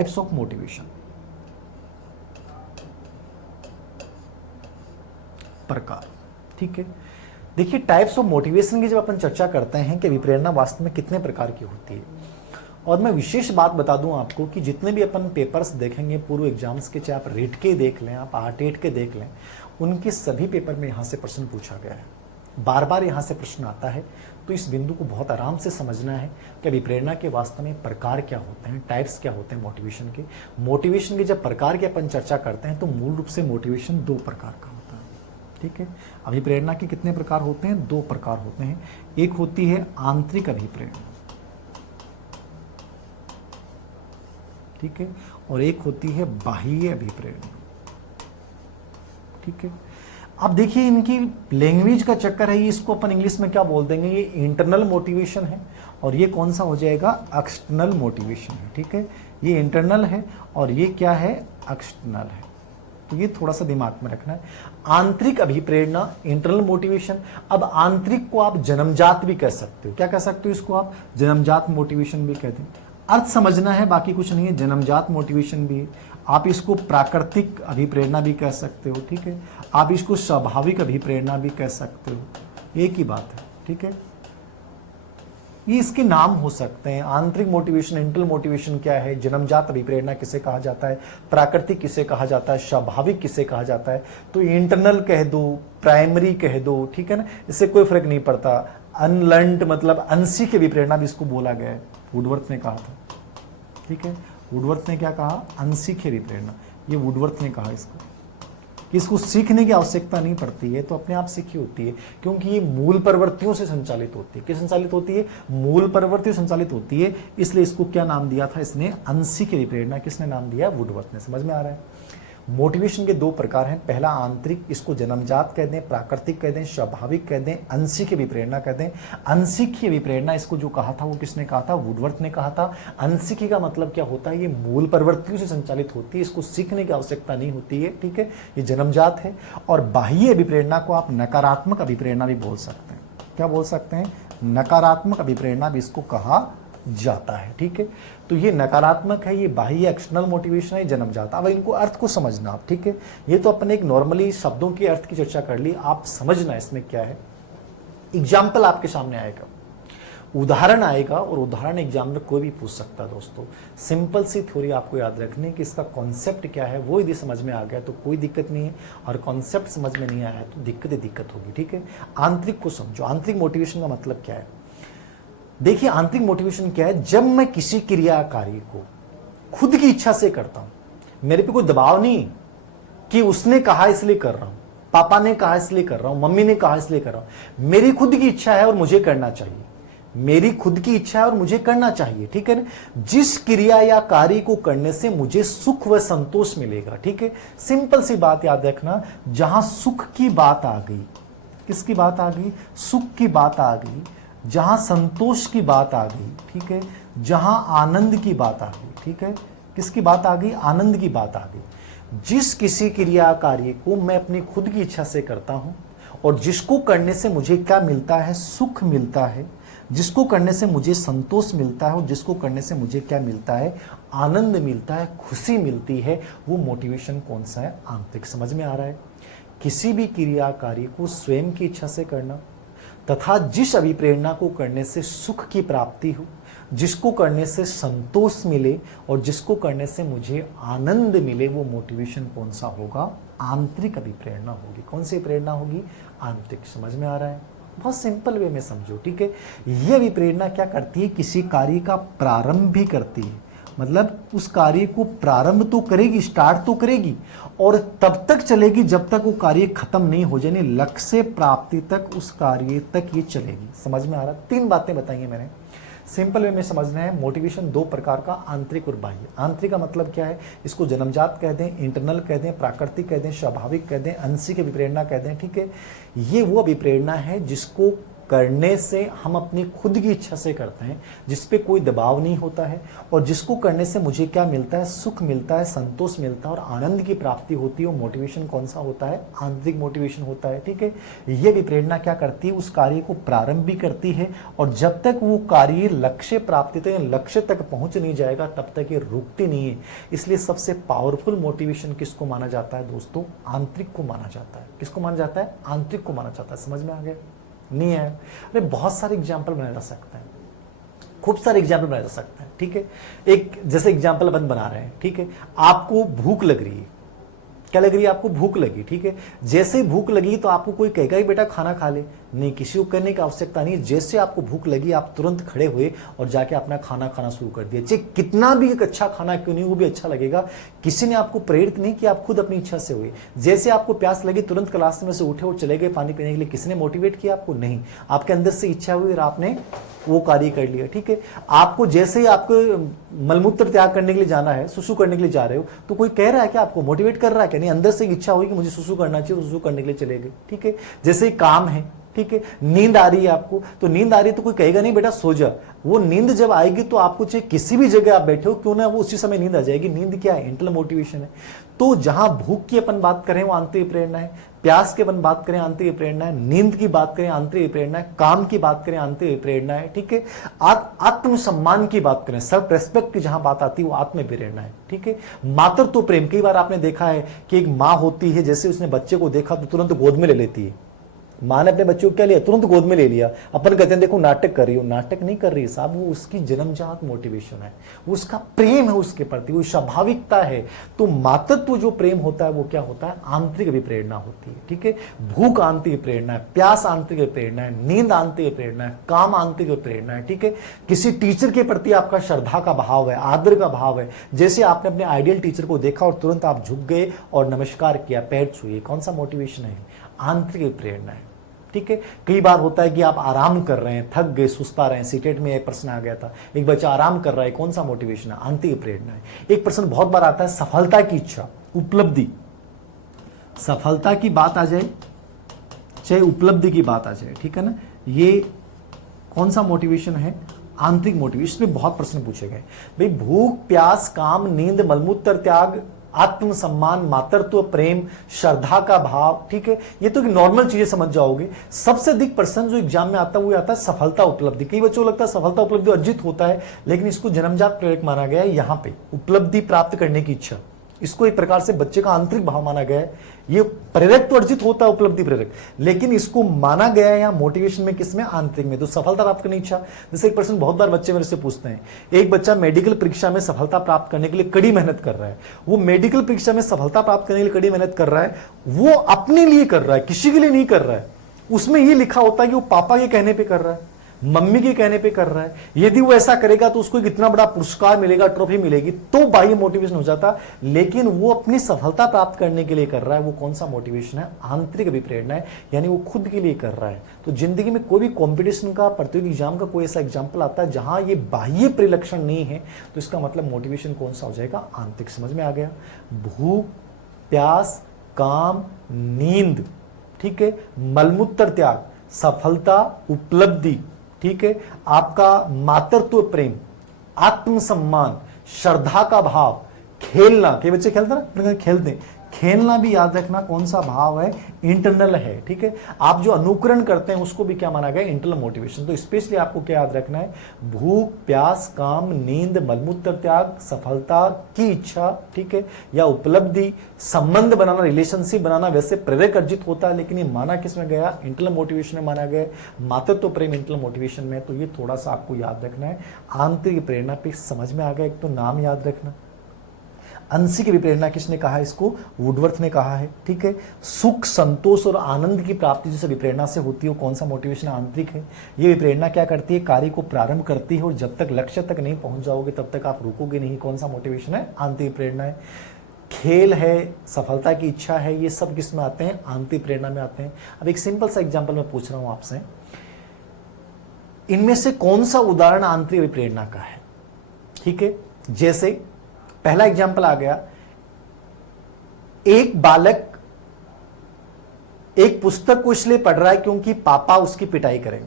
Types of motivation, प्रकार। ठीक है, देखिए टाइप्स ऑफ मोटिवेशन की जब अपन चर्चा करते हैं कि अभिप्रेरणा वास्तव में कितने प्रकार की होती है, और मैं विशेष बात बता दूं आपको कि जितने भी अपन पेपर्स देखेंगे पूर्व एग्जाम्स के, चाहे आप रीट के देख लें, आप आर्टेट के देख लें, उनके सभी पेपर में यहाँ से प्रश्न पूछा गया है, बार बार यहाँ से प्रश्न आता है। तो इस बिंदु को बहुत आराम से समझना है कि अभिप्रेरणा के वास्तव में प्रकार क्या होते हैं, टाइप्स क्या होते हैं मोटिवेशन के। मोटिवेशन के जब प्रकार की अपन चर्चा करते हैं तो मूल रूप से मोटिवेशन दो प्रकार का होता है। ठीक है, अभिप्रेरणा के कितने प्रकार होते हैं? दो प्रकार होते हैं। एक होती है आंतरिक अभिप्रेरणा, ठीक है, और एक होती है बाह्य अभिप्रेरणा। ठीक है, अब देखिए इनकी लैंग्वेज का चक्कर है, ये इसको अपन इंग्लिश में क्या बोल देंगे, ये इंटरनल मोटिवेशन है और ये कौन सा हो जाएगा, एक्सटर्नल मोटिवेशन है। ठीक है, ये इंटरनल है और ये क्या है, एक्सटर्नल है। तो ये थोड़ा सा दिमाग में रखना है। आंतरिक अभिप्रेरणा, इंटरनल मोटिवेशन। अब आंतरिक को आप जन्मजात भी कह सकते हो, क्या कह सकते हो इसको आप, जन्मजात मोटिवेशन भी कहते हैं। अर्थ समझना है, बाकी कुछ नहीं है, जन्मजात मोटिवेशन भी है। आप इसको प्राकृतिक अभिप्रेरणा भी कह सकते हो। ठीक है, आप इसको स्वाभाविक अभिप्रेरणा भी कह सकते हो, एक ही बात है। ठीक है, ये इसके नाम हो सकते हैं। आंतरिक मोटिवेशन, इंटरनल मोटिवेशन क्या है, जन्मजात अभिप्रेरणा किसे कहा जाता है, प्राकृतिक किसे कहा जाता है, स्वाभाविक किसे कहा जाता है। तो इंटरनल कह दो, प्राइमरी कह दो, ठीक है ना, इससे कोई फर्क नहीं पड़ता। अनलर्न्ड मतलब अनसीख अभिप्रेरणा भी इसको बोला गया है, वुडवर्थ ने कहा था। ठीक है, वुडवर्थ ने क्या कहा, अनसीख अभिप्रेरणा, ये वुडवर्थ ने कहा इसको, कि इसको सीखने की आवश्यकता नहीं पड़ती है, तो अपने आप सीखी होती है, क्योंकि ये मूल प्रवृत्तियों से संचालित होती है। किस संचालित होती है, मूल प्रवृत्तियों से संचालित होती है, इसलिए इसको क्या नाम दिया था इसने, अनसीख अभिप्रेरणा। किसने नाम दिया, वुडवर्थ ने। समझ में आ रहा है। मोटिवेशन के दो प्रकार हैं, पहला आंतरिक, इसको जन्मजात कह दें, प्राकृतिक कह दें, स्वाभाविक कह दें, अनसीख अभिप्रेरणा कह दें। अनसीखी अभिप्रेरणा इसको जो कहा था वो किसने कहा था, वुडवर्थ ने कहा था। अनसीखी का मतलब क्या होता है, ये मूल प्रवृत्तियों से संचालित होती है, इसको सीखने की आवश्यकता नहीं होती है। ठीक है, ये जन्मजात है। और बाह्य अभिप्रेरणा को आप नकारात्मक अभिप्रेरणा भी बोल सकते हैं। क्या बोल सकते हैं, नकारात्मक अभिप्रेरणा भी इसको कहा जाता है। ठीक है, तो ये नकारात्मक है, ये बाह्य एक्सटर्नल मोटिवेशन है, जन्मजात। अब इनको अर्थ को समझना आप। ठीक है, ये तो अपने एक नॉर्मली शब्दों के अर्थ की चर्चा कर ली, आप समझना इसमें क्या है। एग्जाम्पल आपके सामने आएगा, उदाहरण आएगा, और उदाहरण एग्जाम में कोई भी पूछ सकता है। दोस्तों सिंपल सी थ्योरी आपको याद रखनी कि इसका कॉन्सेप्ट क्या है, वो यदि समझ में आ गया तो कोई दिक्कत नहीं है, और कॉन्सेप्ट समझ में नहीं आया तो दिक्कत होगी। ठीक है, आंतरिक को समझो। आंतरिक मोटिवेशन का मतलब क्या है, देखिए आंतरिक मोटिवेशन क्या है, जब मैं किसी क्रिया कार्य को खुद की इच्छा से करता हूं, मेरे पे कोई दबाव नहीं कि उसने कहा इसलिए कर रहा हूं, पापा ने कहा इसलिए कर रहा हूं, मम्मी ने कहा इसलिए कर रहा हूं, मेरी खुद की इच्छा है और मुझे करना चाहिए, मेरी खुद की इच्छा है और मुझे करना चाहिए। ठीक है ना, जिस क्रिया या कार्य को करने से मुझे सुख व संतोष मिलेगा। ठीक है, सिंपल सी बात याद रखना, जहां सुख की बात आ गई, किसकी बात आ गई, सुख की बात आ गई, जहां संतोष की बात आ गई, ठीक है, जहां आनंद की बात आ गई, ठीक है, किसकी बात आ गई, आनंद की बात आ गई। जिस किसी क्रिया कार्य को मैं अपनी खुद की इच्छा से करता हूं और जिसको करने से मुझे क्या मिलता है, सुख मिलता है, जिसको करने से मुझे संतोष मिलता है और जिसको करने से मुझे क्या मिलता है, आनंद मिलता है, खुशी मिलती है, वो मोटिवेशन कौन सा है, आंतरिक। समझ में आ रहा है। किसी भी क्रिया कार्य को स्वयं की इच्छा से करना तथा जिस अभिप्रेरणा को करने से सुख की प्राप्ति हो, जिसको करने से संतोष मिले और जिसको करने से मुझे आनंद मिले, वो मोटिवेशन कौन सा होगा, आंतरिक अभिप्रेरणा होगी। कौन सी प्रेरणा होगी, आंतरिक। समझ में आ रहा है, बहुत सिंपल वे में समझो। ठीक है, ये अभिप्रेरणा क्या करती है, किसी कार्य का प्रारंभ भी करती है, मतलब उस कार्य को प्रारंभ तो करेगी, स्टार्ट तो करेगी, और तब तक चलेगी जब तक वो कार्य खत्म नहीं हो जाए, लक्ष्य प्राप्ति तक उस कार्य तक ये चलेगी। समझ में आ रहा है। तीन बातें बताई हैं मैंने, सिंपल वे में समझना है। मोटिवेशन दो प्रकार का, आंतरिक और बाह्य। आंतरिक का मतलब क्या है, इसको जन्मजात कह दें, इंटरनल कह दें, प्राकृतिक कह दें, स्वाभाविक कह दें, अनसीख अभिप्रेरणा कह दें। ठीक है, ये वो अभिप्रेरणा है जिसको करने से हम अपनी खुद की इच्छा से करते हैं, जिस पे कोई दबाव नहीं होता है, और जिसको करने से मुझे क्या मिलता है, सुख मिलता है, संतोष मिलता है और आनंद की प्राप्ति होती है, वो मोटिवेशन कौन सा होता है, आंतरिक मोटिवेशन होता है। ठीक है, ये विप्रेरणा क्या करती है, उस कार्य को प्रारंभ भी करती है, और जब तक वो कार्य लक्ष्य प्राप्ति तक, लक्ष्य तक पहुंच नहीं जाएगा तब तक ये रुकती नहीं है। इसलिए सबसे पावरफुल मोटिवेशन किसको माना जाता है दोस्तों, आंतरिक को माना जाता है। किसको माना जाता है, आंतरिक को माना जाता है। समझ में आ गया, नहीं है? अरे बहुत सारे एग्जाम्पल बनाया जा सकता है, खूब सारे एग्जाम्पल बनाया जा सकता है। ठीक है, एक जैसे एग्जाम्पल अपन बना रहे हैं, ठीक है, आपको भूख लग रही है, क्या लग रही है, आपको भूख लगी। ठीक है, जैसे भूख लगी तो आपको कोई कहेगा ही बेटा खाना खा ले, नहीं, किसी को करने की आवश्यकता नहीं। जैसे आपको भूख लगी आप तुरंत खड़े हुए और जाके अपना खाना खाना शुरू कर दिया, चाहे कितना भी एक अच्छा खाना क्यों नहीं, वो भी अच्छा लगेगा। किसी ने आपको प्रेरित नहीं किया, आप खुद अपनी इच्छा से हुए। जैसे आपको प्यास लगी तुरंत क्लास में से उठे और चले गए पानी पीने के लिए, किसी ने मोटिवेट किया आपको, नहीं, आपके अंदर से इच्छा हुई और आपने वो कार्य कर लिया। ठीक है, आपको जैसे ही आपको मलमूत्र त्याग करने के लिए जाना है, सुसु करने के लिए जा रहे हो, तो कोई कह रहा है कि आपको मोटिवेट कर रहा है, क्या नहीं, अंदर से इच्छा हुई कि मुझे सुसु करना चाहिए, सुसु करने के लिए चले गए। ठीक है, जैसे ही काम है, ठीक है, नींद आ रही है आपको, तो नींद आ रही है तो कोई कहेगा नहीं बेटा सो जा, वो नींद जब आएगी तो आपको चाहे किसी भी जगह आप बैठे हो क्यों ना, वो उसी समय नींद आ जाएगी। नींद क्या है, इंटरनल मोटिवेशन है। तो जहां भूख की अपन बात करें वो आंतरिक प्रेरणा है, प्यास की अपन बात करें आंतरिक प्रेरणा है, नींद की बात करें आंतरिक प्रेरणा है, काम की बात करें आंतरिक प्रेरणा है। ठीक है, आत्मसम्मान की बात करें, सेल्फ रेस्पेक्ट की जहां बात आती है वो आत्म प्रेरणा है। ठीक है, मातृत्व प्रेम, कई बार आपने देखा है कि एक माँ होती है, जैसे उसने बच्चे को देखा तो तुरंत गोद में ले लेती है। माँ ने अपने बच्चे को क्या लिया, तुरंत गोद में ले लिया। अपन कहते हैं देखो नाटक कर रही हो, नाटक नहीं कर रही है साहब, वो उसकी जन्मजात मोटिवेशन है, वो उसका प्रेम है उसके प्रति, वो स्वाभाविकता है। तो मातृत्व जो प्रेम होता है वो क्या होता है, आंतरिक अभिप्रेरणा होती है। ठीक है, भूख आंतरिक प्रेरणा है, प्यास आंतरिक प्रेरणा है, नींद आंतरिक प्रेरणा है, काम आंतरिक प्रेरणा है। ठीक है, किसी टीचर के प्रति आपका श्रद्धा का भाव है, आदर का भाव है, जैसे आपने अपने आइडियल टीचर को देखा और तुरंत आप झुक गए और नमस्कार किया, पैर छुए, कौन सा मोटिवेशन है, आंतरिक प्रेरणा है। ठीक है, कई बार होता है कि आप आराम कर रहे हैं, थक गए, सुस्ता रहे हैं। सीटेट में एक प्रश्न आ गया था, एक बच्चा आराम कर रहा है, कौन सा मोटिवेशन है, आंतरिक प्रेरणा है। एक प्रश्न बहुत बार आता है, सफलता की इच्छा, उपलब्धि, सफलता की बात आ जाए चाहे उपलब्धि की बात आ जाए, ठीक है ना, ये कौन सा मोटिवेशन है, आंतरिक मोटिवेशन। इसमें बहुत प्रश्न पूछे गए भाई, भूख, प्यास, काम, नींद, मलमूत्र त्याग, आत्मसम्मान, मातृत्व प्रेम, श्रद्धा का भाव। ठीक है, ये तो नॉर्मल चीजें समझ जाओगे। सबसे अधिक प्रश्न जो एग्जाम में आता है वो आता है सफलता उपलब्धि। कई बच्चों को लगता है सफलता उपलब्धि अर्जित होता है, लेकिन इसको जन्मजात प्रेरक माना गया है। यहां पे उपलब्धि प्राप्त करने की इच्छा, इसको एक प्रकार से बच्चे का आंतरिक भाव माना गया है। ये प्रेरक तो अर्जित होता है, उपलब्धि प्रेरक, लेकिन इसको माना गया है यहाँ मोटिवेशन में, किसमें, आंतरिक में। तो सफलता प्राप्त करने की इच्छा, जैसे एक पर्सन बहुत बार बच्चे मेरे से पूछते हैं, एक बच्चा मेडिकल परीक्षा में सफलता प्राप्त करने के लिए कड़ी मेहनत कर रहा है। वो मेडिकल परीक्षा में सफलता प्राप्त करने के लिए कड़ी मेहनत कर रहा है, वो अपने लिए कर रहा है, किसी के लिए नहीं कर रहा है। उसमें ये लिखा होता है कि वो पापा के कहने पर कर रहा है, मम्मी के कहने पे कर रहा है। यदि वो ऐसा करेगा तो उसको एक इतना बड़ा पुरस्कार मिलेगा, ट्रॉफी मिलेगी, तो बाह्य मोटिवेशन हो जाता। लेकिन वो अपनी सफलता प्राप्त करने के लिए कर रहा है, वो कौन सा मोटिवेशन है, आंतरिक अभिप्रेरणा है, यानी वो खुद के लिए कर रहा है। तो जिंदगी में कोई भी कॉम्पिटिशन का, प्रतियोगी एग्जाम का कोई ऐसा एग्जाम्पल आता है जहां ये बाह्य परिलक्षण नहीं है, तो इसका मतलब मोटिवेशन कौन सा हो जाएगा, आंतरिक। समझ में आ गया, भूख, प्यास, काम, नींद, ठीक है, मलमूत्र त्याग, सफलता, उपलब्धि, ठीक है, आपका मातृत्व प्रेम, आत्मसम्मान, श्रद्धा का भाव, खेलना, कई बच्चे खेलते ना, खेलते, खेलना भी याद रखना कौन सा भाव है, इंटरनल है। ठीक है, आप जो अनुकरण करते हैं उसको भी क्या माना गया, इंटरनल मोटिवेशन। तो स्पेशली आपको क्या याद रखना है, भूख, प्यास, काम, नींद, मलमूत्र त्याग, सफलता की इच्छा, ठीक है, या उपलब्धि, संबंध बनाना, रिलेशनशिप बनाना, वैसे प्रेरक अर्जित होता है, लेकिन ये माना किस में गया, इंटरनल मोटिवेशन में माना गया। मातृत्व प्रेम इंटरनल मोटिवेशन में, तो ये थोड़ा सा आपको याद रखना है। आंतरिक प्रेरणा पे समझ में आ गया, एक तो नाम याद रखना। अंशी की विप्रेरणा किसने कहा, इसको वुडवर्थ ने कहा है। ठीक है, सुख, संतोष और आनंद की प्राप्ति जिसे विप्रेरणा से होती है वो कौन सा मोटिवेशन, आंतरिक है। ये विप्रेरणा क्या करती है, कार्य को प्रारंभ करती है और जब तक लक्ष्य तक नहीं पहुंच जाओगे तब तक आप रुकोगे नहीं। कौन सा मोटिवेशन है, आंतरिक प्रेरणा है। खेल है, सफलता की इच्छा है, ये सब किस में आते हैं, आंतरिक प्रेरणा में आते हैं। अब एक सिंपल सा एग्जाम्पल मैं पूछ रहा हूं आपसे, इनमें से कौन सा उदाहरण आंतरिक विप्रेरणा का है। ठीक है, जैसे पहला एग्जाम्पल आ गया, एक बालक एक पुस्तक को इसलिए पढ़ रहा है क्योंकि पापा उसकी पिटाई करेंगे।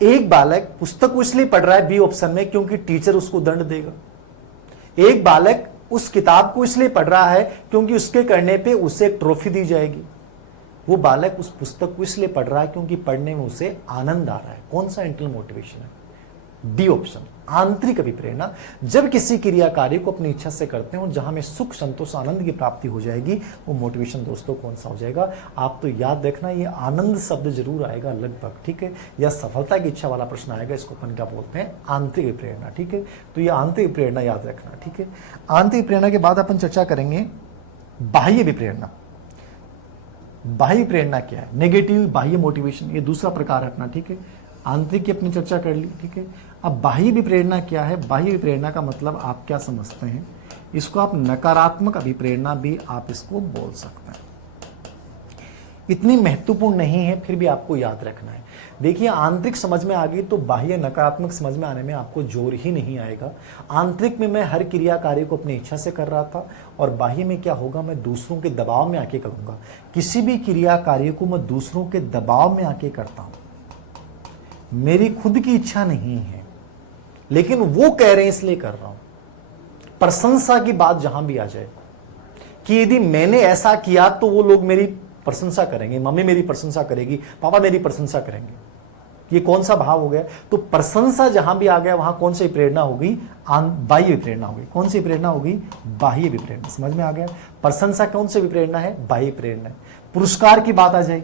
एक बालक पुस्तक को इसलिए पढ़ रहा है बी ऑप्शन में क्योंकि टीचर उसको दंड देगा। एक बालक उस किताब को इसलिए पढ़ रहा है क्योंकि उसके करने पे उसे एक ट्रॉफी दी जाएगी। वो बालक उस पुस्तक को इसलिए पढ़ रहा है क्योंकि पढ़ने में उसे आनंद आ रहा है। कौन सा इंटरनल मोटिवेशन है? डी ऑप्शन, आंतरिक अभिप्रेरणा। जब किसी क्रिया कार्य को अपनी इच्छा से करते हो जहां में सुख संतोष आनंद की प्राप्ति हो जाएगी, वो मोटिवेशन दोस्तों कौन सा हो जाएगा? आप तो याद रखना, ये आनंद शब्द जरूर आएगा लगभग, ठीक है, या सफलता की इच्छा वाला प्रश्न आएगा। इसको अपन क्या बोलते हैं? आंतरिक प्रेरणा, ठीक है। तो ये आंतरिक प्रेरणा याद रखना, ठीक है। आंतरिक प्रेरणा के बाद अपन चर्चा करेंगे बाह्य विप्रेरणा। बाह्य प्रेरणा क्या है? नेगेटिव बाह्य मोटिवेशन, ये दूसरा प्रकार अपना, ठीक है। आंतरिक की अपनी चर्चा कर ली, ठीक है। अब बाह्य विप्रेरणा क्या है? बाह्य विप्रेरणा का मतलब आप क्या समझते हैं? इसको आप नकारात्मक अभिप्रेरणा भी आप इसको बोल सकते हैं। इतनी महत्वपूर्ण नहीं है, फिर भी आपको याद रखना है। देखिए, आंतरिक समझ में आ गई तो बाह्य नकारात्मक समझ में आने में आपको जोर ही नहीं आएगा। आंतरिक में मैं हर क्रिया कार्य को अपनी इच्छा से कर रहा था, और बाह्य में क्या होगा? मैं दूसरों के दबाव में आके करूंगा। किसी भी क्रिया कार्य को मैं दूसरों के दबाव में आके करता हूं, मेरी खुद की इच्छा नहीं है, लेकिन वो कह रहे हैं इसलिए कर रहा हूं। प्रशंसा की बात जहां भी आ जाए कि यदि मैंने ऐसा किया तो वो लोग मेरी प्रशंसा करेंगे, मम्मी मेरी प्रशंसा करेगी, पापा मेरी प्रशंसा करेंगे, ये कौन सा भाव हो गया? तो प्रशंसा जहां भी आ गया वहां कौन सी प्रेरणा होगी? बाह्य विप्रेरणा होगी। कौन सी प्रेरणा होगी? बाह्य विप्रेरणा। समझ में आ गया? प्रशंसा कौन सी विप्रेरणा है? बाह्य प्रेरणा है। पुरस्कार की बात आ जाए,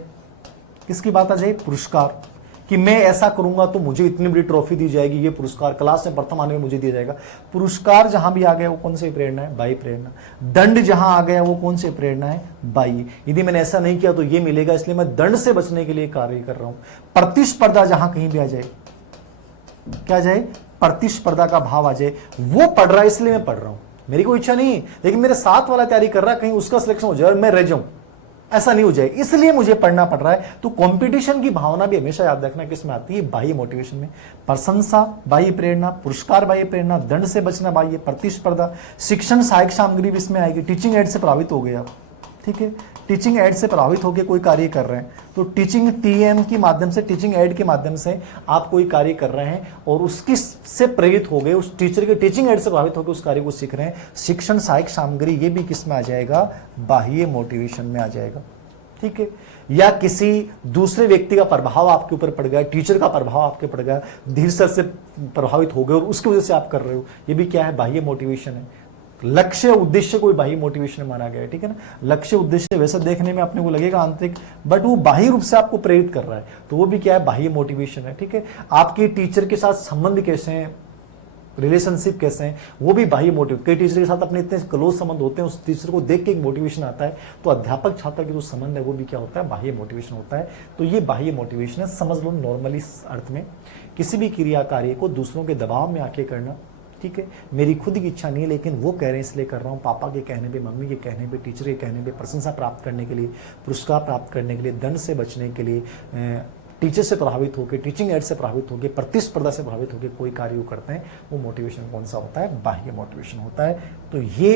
किसकी बात आ जाए? पुरस्कार, कि मैं ऐसा करूंगा तो मुझे इतनी बड़ी ट्रॉफी दी जाएगी, ये पुरस्कार क्लास में प्रथम आने में मुझे दिया जाएगा। पुरस्कार जहां भी आ गया वो कौन सी प्रेरणा है? बाह्य प्रेरणा। दंड जहां आ गया वो कौन सी प्रेरणा है? बाह्य। यदि मैंने ऐसा नहीं किया तो ये मिलेगा, इसलिए मैं दंड से बचने के लिए कार्य कर रहा हूं। प्रतिस्पर्धा जहां कहीं भी आ जाए, क्या जाए? प्रतिस्पर्धा का भाव आ जाए। वो पढ़ रहा है इसलिए मैं पढ़ रहा हूं, मेरी कोई इच्छा नहीं, लेकिन मेरे साथ वाला तैयारी कर रहा है, कहीं उसका सिलेक्शन हो जाए और मैं रह जाऊं, ऐसा नहीं हो जाए, इसलिए मुझे पढ़ना पड़ रहा है। तो कंपटीशन की भावना भी हमेशा याद रखना किस में आती है? बाह्य मोटिवेशन में। प्रशंसा बाह्य प्रेरणा, पुरस्कार बाह्य प्रेरणा, दंड से बचना बाह्य, प्रतिस्पर्धा, शिक्षण सहायक सामग्री भी इसमें आएगी। टीचिंग एड से प्रभावित हो गए आप, ठीक है, टीचिंग एड से प्रभावित होकर कोई कार्य कर रहे हैं तो टीचिंग टीएम के माध्यम से, टीचिंग एड के माध्यम से आप कोई कार्य कर रहे हैं और उसकी से प्रेरित हो गए, उस टीचर के टीचिंग एड से प्रभावित होकर उस कार्य को सीख रहे हैं। शिक्षण सहायक सामग्री, ये भी किस में आ जाएगा? बाह्य मोटिवेशन में आ जाएगा, ठीक है। या किसी दूसरे व्यक्ति का प्रभाव आपके ऊपर पड़ गया, टीचर का प्रभाव आपके पड़ गया, धीरे से प्रभावित हो गए और उसकी वजह से आप कर रहे हो, ये भी क्या है? बाह्य मोटिवेशन है। लक्ष्य उद्देश्य को बाह्य मोटिवेशन माना गया है, ठीक है ना। लक्ष्य उद्देश्य वैसे देखने में अपने को लगेगा आंतरिक, बट वो बाह्य रूप से आपको प्रेरित कर रहा है, तो वो भी क्या है? बाह्य मोटिवेशन है, ठीक है। आपके टीचर के साथ संबंध कैसे हैं, रिलेशनशिप कैसे हैं, वो भी बाह्य मोटिव। कई टीचर के साथ अपने इतने क्लोज संबंध होते हैं, उस टीचर को देख के एक मोटिवेशन आता है, तो अध्यापक छात्र के जो संबंध है वो भी क्या होता है? बाह्य मोटिवेशन होता है। तो ये बाह्य मोटिवेशन है, समझ लो नॉर्मली अर्थ में, किसी भी क्रिया कार्य को दूसरों के दबाव में आके करना, ठीक है। मेरी खुद की इच्छा नहीं है, लेकिन वो कह रहे हैं इसलिए कर रहा हूँ, पापा के कहने पे, मम्मी के कहने पे, टीचर के कहने पे, प्रशंसा प्राप्त करने के लिए, पुरस्कार प्राप्त करने के लिए, दंड से बचने के लिए, टीचर से प्रभावित होकर, टीचिंग एड से प्रभावित होकर, प्रतिस्पर्धा से प्रभावित होकर कोई कार्य करते हैं, वो मोटिवेशन कौन सा होता है? बाह्य मोटिवेशन होता है। तो ये